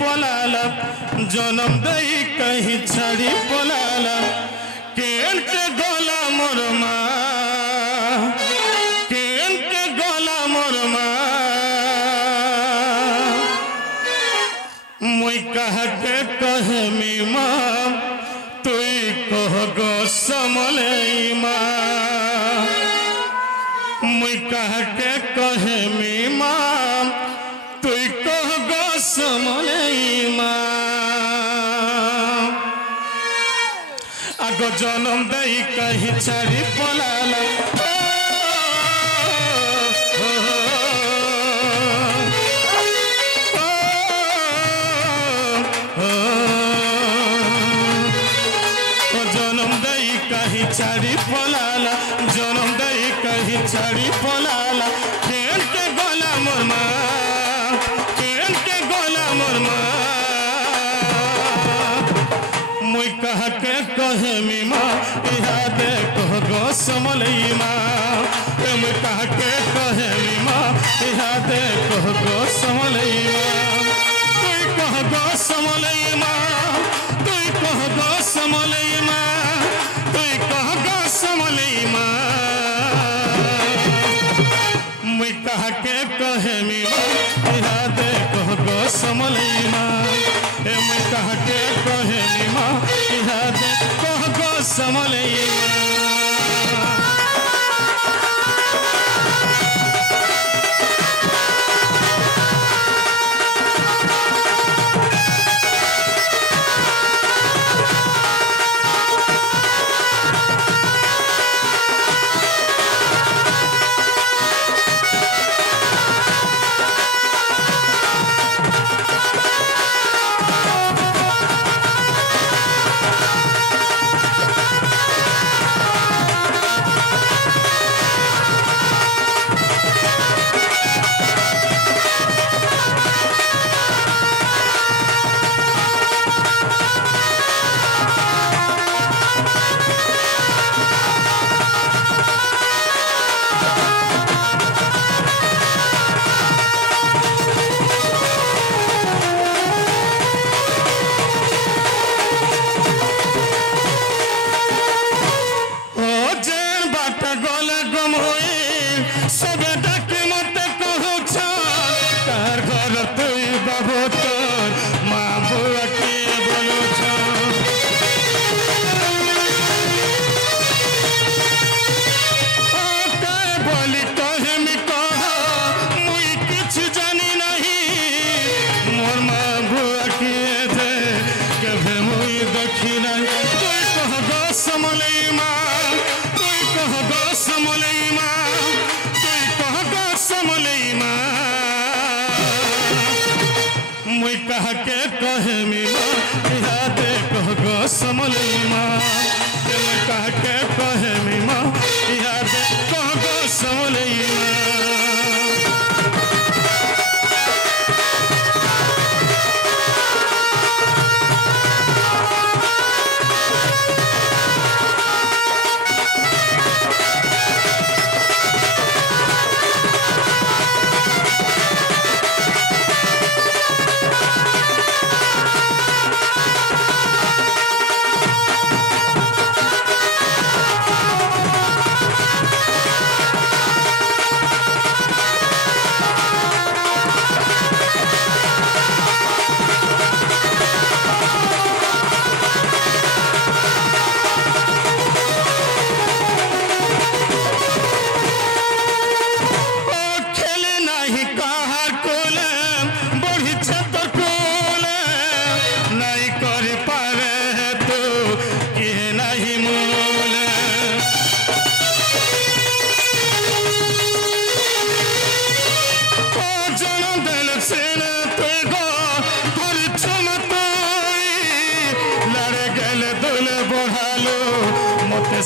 पलाला जन्म दई कहीं छाड़ी पलाला केन के गोला मोर माँ केन के गोला मोर माँ मुई कह के कहे मी माँ तुई कह गो समले माँ मुई कह के कहे मी माँ तुई कह गो समले माँ आगो जन्म दई कहीं छाड़ी पलाला छाड़ी पलाला जन्म दई कहीं छाड़ी पलाला केन के गोला मोर माँ केन के गोला मोर माँ मुई कह के कहे मी माँ इहा दे कह गो समलई माँ मुई कह के कहे मी माँ इहा दे कह गो समलई माँ तुई कह गो समलई माँ तुई कह गो समलई माँ मुई कह के कहे मी इहा दे कह गो समलई माँ मुई कह के कहे मी माँ इहा दे कह गो समलई माँ मुई कह के कहे मी माँ इहा दे कह गो समलई माँ मुई कह के कहे मी माँ इहा दे कह गो समलई माँ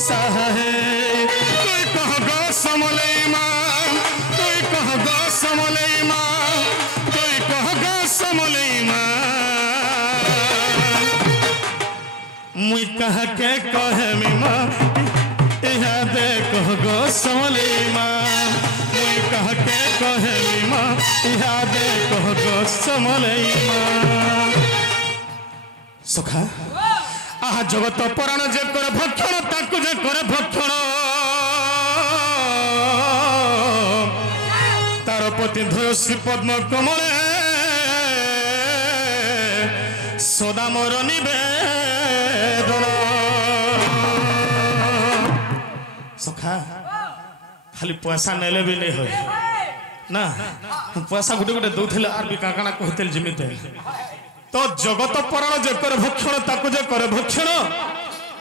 सहे तुई कह गो समलई माँ तुई कह गो समलई माँ तुई कह गो समलई माँ मुई कह के कहे मी माँ इहा दे कह गो समलई माँ मुई कह के कहेमी माँ इहादे कह गो समलई माँ सखा आहा जगत पुराण जे करे भक्षण ताकू जे करे भक्षण तार पति धय श्री पद्म कमले सदा मोर निवेदन सखा खाली पैसा नेले भी नहीं हो ना पैसा गोटे गोटे दौले आर भी काकाना कहते जमीते तो जगत पुराण जे करे भक्षण ताकू जे करे भक्षण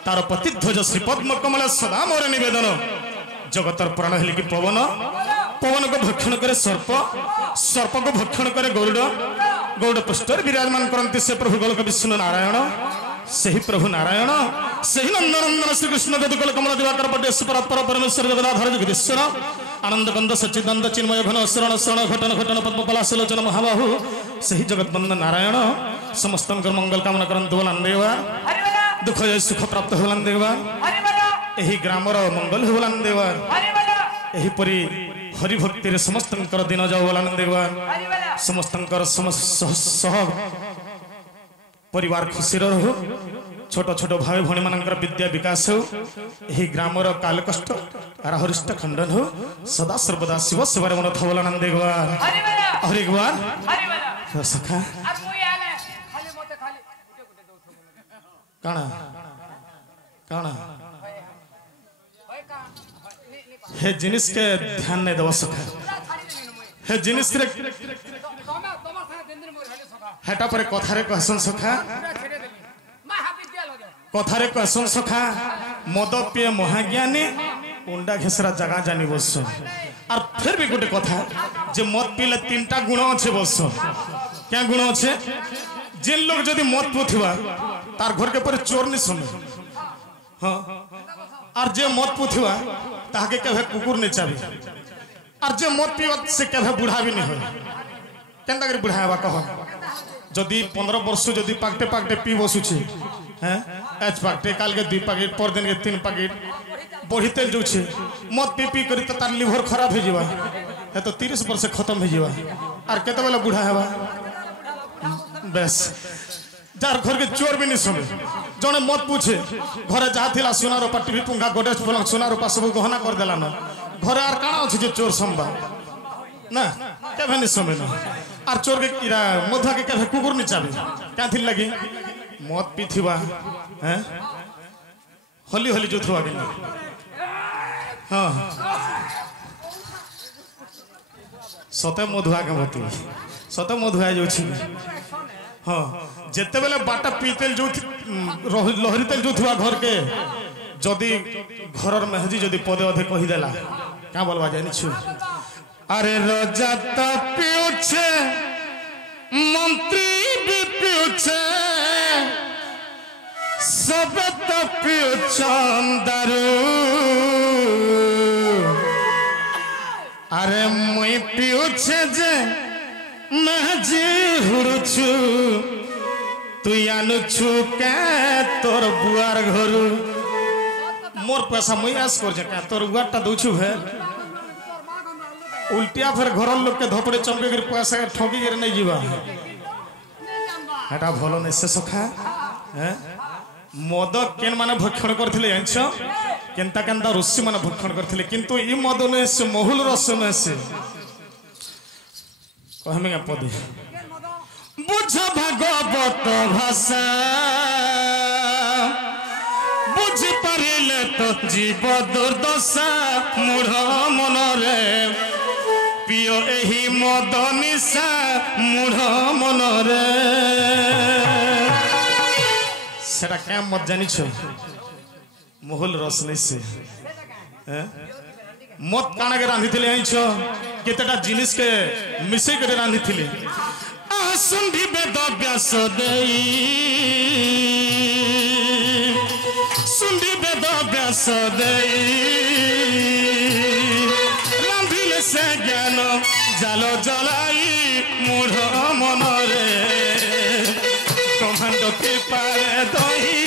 तार पति ध्वज श्री पद्म कमल सदा मोर निवेदन जगतर पुराण हेली कि पवन पवन को भक्षण करे सर्प सर्प को भक्षण करे गरुड़ गरुड़ पुष्टर विराजमान करती से प्रभु गोलक विष्णु नारायण सही प्रभु नारायण सही नंदनंदन श्री कृष्ण गोल कमल दिवाकर पटेश्वर परमेश्वर जगदाधर जगदीश्वर आनंद कंद सच्चिदानंद चिन्मय घन शरण शरण घटन घटन पद्म पलाशलोचन महाबाहु सही जगतबंद नारायण समस्त मंगल कामना करंतु बोलन देवा दुख सुख प्राप्त होलन देवा एही ग्रामर मंगल होलन देवा एही परि हरि भक्ति रे समस्त दिन जाओ बोलन देवा समस्त सह परिवार खुशी रहो छोट छोट भाई भणी मानकर विद्या विकास हो यही ग्रामर काल कष्ट हरिष्ट खंडन हो सदा सर्वदा शिव शिवर मन थवल नंद एक बार और एक बार सखा काना काना हे जिनिस के ध्यान नहीं दवा सखा हे जिनिस रे हेटा पर कथारे कहसन सखा कथारे कहसन सखा मद पिए महाज्ञानी उंडा घेसरा जगह जानी बस और फिर भी गोटे कथा जे मद पीले तीनटा गुण अच्छे बस क्या गुण अच्छे जिन लोग जदि मद पुथिबा तार घर के पर चोर नहीं सुने हाँ और जे मद पुथिबा ताके केभे कुकुर नहीं चाबी और जे मद पीवा से केभे बुढ़ा भी नहीं हो केनता करी बुढ़ा हेबा कह जदि 15 वर्ष जदि पाकटे पाकटे पी बसुची हैं एच पाकटे काल के 2 पैकेट पर दिन के 3 पैकेट बढ़ी तेल जो मत पी पी करी तो तार लिवर खराब हो जावा है तो 30 वर्ष खत्म हो जावा और केते बेला बुढ़ा हेबा बस जार घर के चोर भी नहीं सुने जने मत पूछे घरे जहाँ थिला सोना रूपा टीवी पंखा गोडेज पलंग सोना रूपा सब गहना कर देला ना घरे आर काना अछि जे चोर संबा ना केभे नहीं समय ना आर चोर के कीड़ा मधुआ के केभे कुकुर नहीं चाबी क्या थी लगी मत पीथिबा हैं होली होली जोथुआ के हां सते मधुआ के बती सते मधुआ जो छी हां जेते बेले बाटा पीतेल जो लहरी तेल जोथुआ घर के जदी घरर मेहजी जदी पदे अधे कहि देला क्या बोलवा जानि छु अरे रजा तो पिउछे मंत्री भी पिउछे सब तो पिउछन दारू अरे मुई पिउछे जे महजी हुड़छु तु आनुछु के तोर बुआर घरु मोर पैसा मुई आस कर जे का तोर बुआरटा दउछु है उल्टिया फिर घर लोग के धपड़े चमके कर पैसा ठगी कर नहीं जीवा हेटा भलो नहीं से सखा हैं मद केन माने भक्षण करथिले जानछो केनता केनता ऋषि माने भक्षण करथिले किंतु ई मद ने से महुल रस में से कहमे का पदी बुझ भागवत भाषा बुझ परिले तो जीव दुर्दशा मूढ़ मन रे पियो एही मद निशा मूढ़ मन रे सेटा क्या मत जानी छो मोहल रस नहीं से मत काना के रांधी थिले आई छो केतेटा जिनिस के मिसे करे रांधी थिले आसुंधी वेद व्यास देई सुंधी वेद व्यास देई से ज्ञान जाल जलाई मूढ़ मन रे कमांड कृपारे दही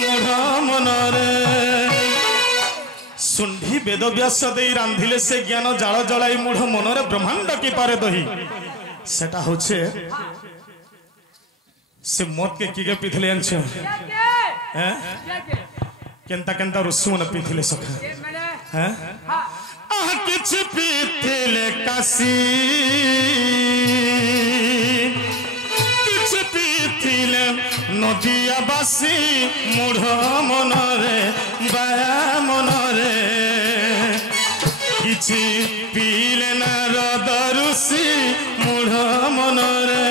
मूढ़ मन रे सुंढी वेद व्यास दे रांधिले से ज्ञान जाल जलाई मूढ़ मनरे ब्रह्मांड की पारे दही सेटा होछे से मत के किगे पिथले अंश हैं केंता केंता ऋषि मन पिथले सखा हैं आह किछ पिथले कासी किछ पिथले नदिया बासी मूढ़ मनरे बाया मनरे किछि पीले नारद ऋषि मूढ़ मनरे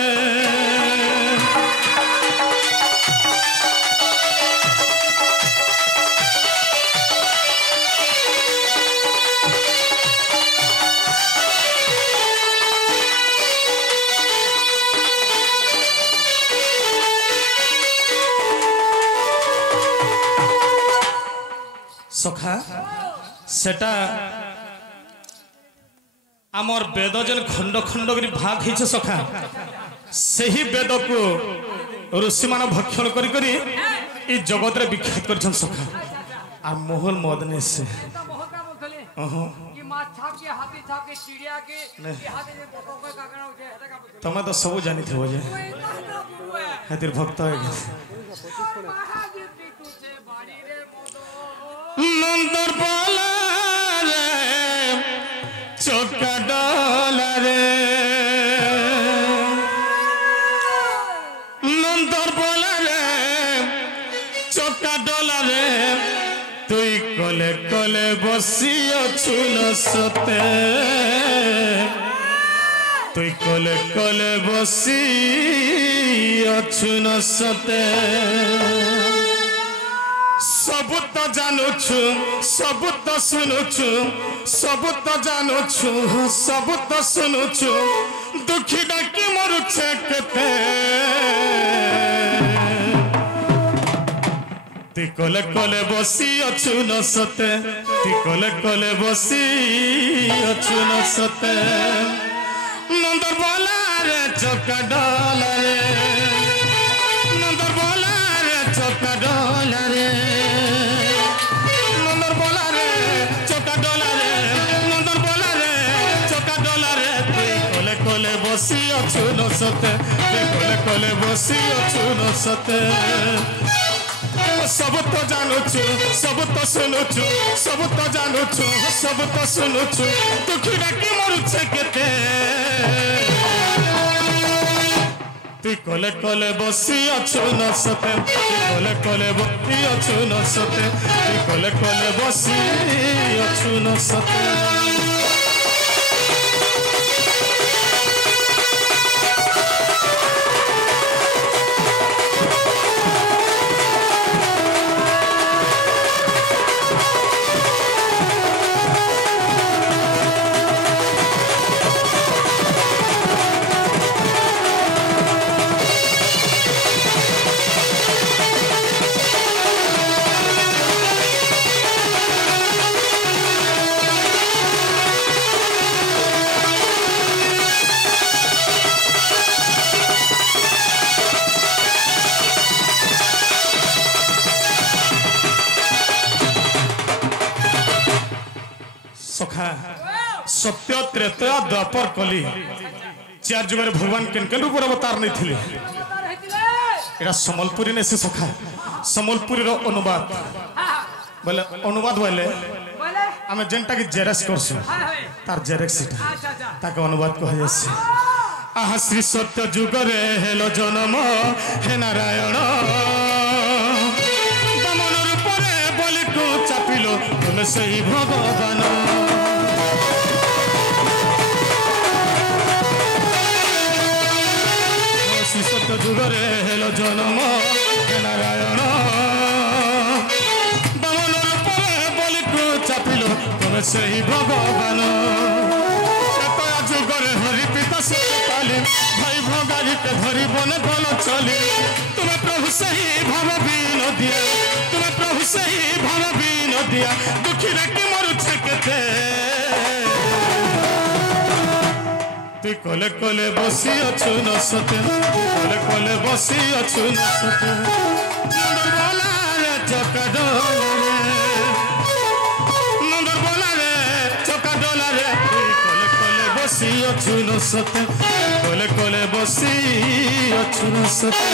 सखा सेटा आमर वेद जन खंड खंड करी भाग है सखा सही वेद को ऋषि मान भक्षण करी करी ई जगत रे विख्यात कर सखा आ मोहल मदने से तमें तो सब जानी थे जे हेतिर भक्त नंदर बोला रे चौका डोला रे नंदर बोला रे चौका डोला रे तुई कले कले बसी अछु न सते तुई कले कले बसी अछु न सते सब तो जानुछु सब तो सुनुछु सब तो जानुछु सब तो सुनुछु दुखी डाकी मरुछे केते ती कले कले बसी अछु न सते ती कले कले बसी अछु न सते नंदर बोला रे चौका डोला रे नंदर बोला रे चौका डोला रे बसी अछु न सते कले कले बसी अछु न सते सब तो जानुछु सब तो सुनुछु सब तो जानुछु सब तो सुनुछु दुखी डाकी मरुछे केते ती कले कले बसी अछु न सते कले कले बसी अछु न सते कले कले बसी अछु न सते सखा सत्य त्रेता द्वापर कली चार जुगर भगवान केन रूप अवतार नहीं थिले एरा समलपुरी ने से सखा समलपुरी रो अनुवाद बोले अनुवाद बोले आमे जेंटा के जेरेक्स करसु तार जेरेक्स ताके अनुवाद कह जासे आहा श्री सत्य जुगरे हेलो जन्म हे नारायण दमन रूप रे बलि को चापिलो तुम सही भगवान सत्य जुगरे हेलो जन्म हे नारायण दमन रूप रे बलि को चापिलो तुम सही भगवान जुगरे हरि पिता से काली भाई भगारी के धरी बन बन चली तुम्हें प्रभु सही भाव बीन दिया तुम्हें प्रभु सही भाव बीन दिया दुखी रखी मरुछे केते तु कले कले बसी अछु न सते कले कले बसी अछु न सते नंदर बोला रे चका डोला रे अछुन सते कोले कोले बसी अछुन सते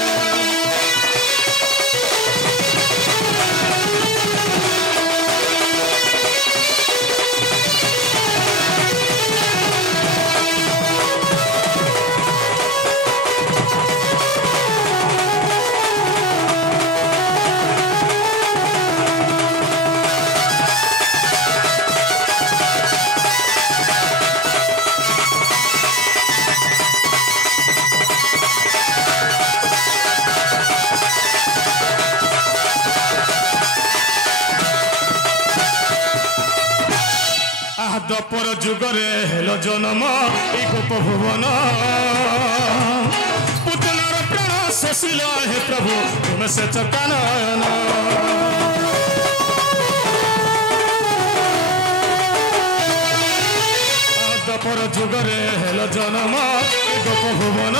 द्वापर जुगरे हेलो जन्म ई गोप भुवन पुतनार प्राण शशिल हे प्रभु तुम से चकानयन द्वापर जुगरे हेलो जन्म ई गोप भुवन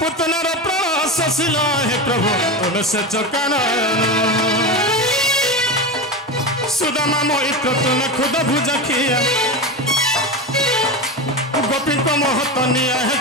पुतनार प्राण शशिल हे प्रभु तुम से चकानयन सुदामा मोहित तुम खुद भुज खिया गोपी को मोहत निया है।